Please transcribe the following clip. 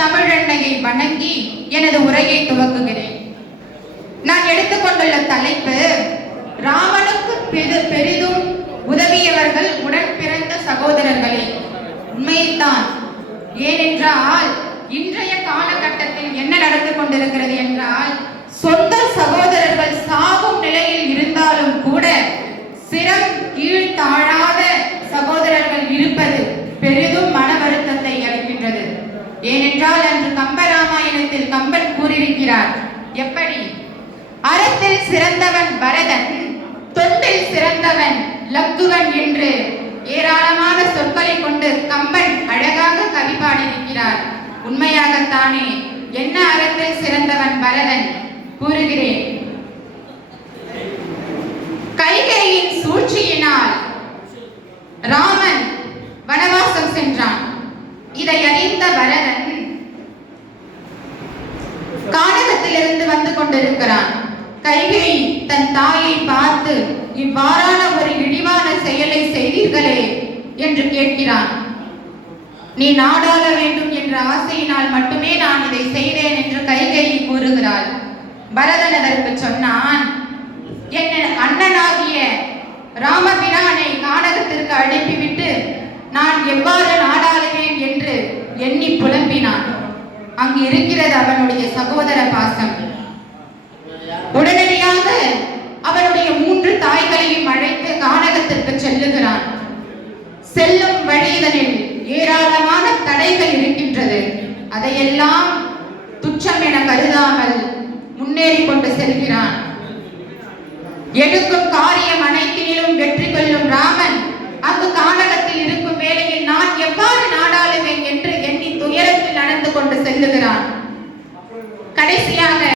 தமிழன்னையை வணங்கி எனது உரையை துவக்குகிறேன். நான் எடுத்துக்கொண்டுள்ள தலைப்பு ராமனுக்கு பெரிதும் உதவியவர்கள் உடன் பிறந்த சகோதரர்களே. உண்மைதான். ஏனென்றால் இன்றைய காலகட்டத்தில் என்ன நடந்து கொண்டிருக்கிறது என்றால், சொந்த சகோதரர்கள் சாகும் நிலையில் இருந்தாலும் கூட சிரம் கீழ் தாழாத சகோதரர்கள் இருப்பது பெரிதும் மன வருத்தத்தை அளிக்கின்றது. ஏனென்றால் அன்று கம்பராமாயணத்தில் கம்பன் கூறியிருக்கிறார், எப்படி அறத்தில் சிறந்தவன் பரதன், தொண்டில் சிறந்தவன் லக்குவன் என்று ஏராளமான சொற்களை கொண்டு கம்பன் அழகாக கவி பாடியிருக்கிறார். உண்மையாகத்தானே. என்ன அறத்தில் சிறந்தவன் பரதன்? கூறுகிறேன். கைகேயின் சூழ்ச்சியினால் ராமன் வனவாசம் சென்றான். இதை அறிந்த பரதன் கானகத்திலிருந்து வந்து கொண்டிருக்கிறான். கைகேயி தன் தாயை பார்த்து, இவ்வாறான ஒரு இழிவான செயலை செய்தீர்களே என்று கேட்கிறான். நீ நாடாள வேண்டும் என்ற ஆசையினால் மட்டுமே நான் இதை செய்தேன் என்று கைகேயி கூறுகிறாள். பரதன் அதற்கு சொன்னான், என் அண்ணனாகிய ராமபிரானை கானகத்திற்கு அனுப்பிவிட்டு நான் எவ்வாறு நாடாளுவேன் என்று எண்ணி புலம்பினான். அங்கு இருக்கிறது அவனுடைய சகோதர பாசம். உடனடியாக அவனுடைய 3 தாய்களையும் அழைத்து கானகத்திற்கு செல்லுகிறான். செல்லும் வழியினில் ஏராளமான தடைகள் இருக்கின்றது. அதையெல்லாம் துச்சம் என கருதாமல் முன்னேறி கொண்டு செல்கிறான். எடுக்கும் காரியம் அனைத்திலும் வெற்றி கொள்ளும் ராமன் அங்கு கானகத்தில் இருக்கும் வேளையில் நான் எவ்வாறு நாடாளுவேன் என்று எண்ணி துயரத்தில் நடந்து கொண்டு செல்லுகிறான். கடைசியாக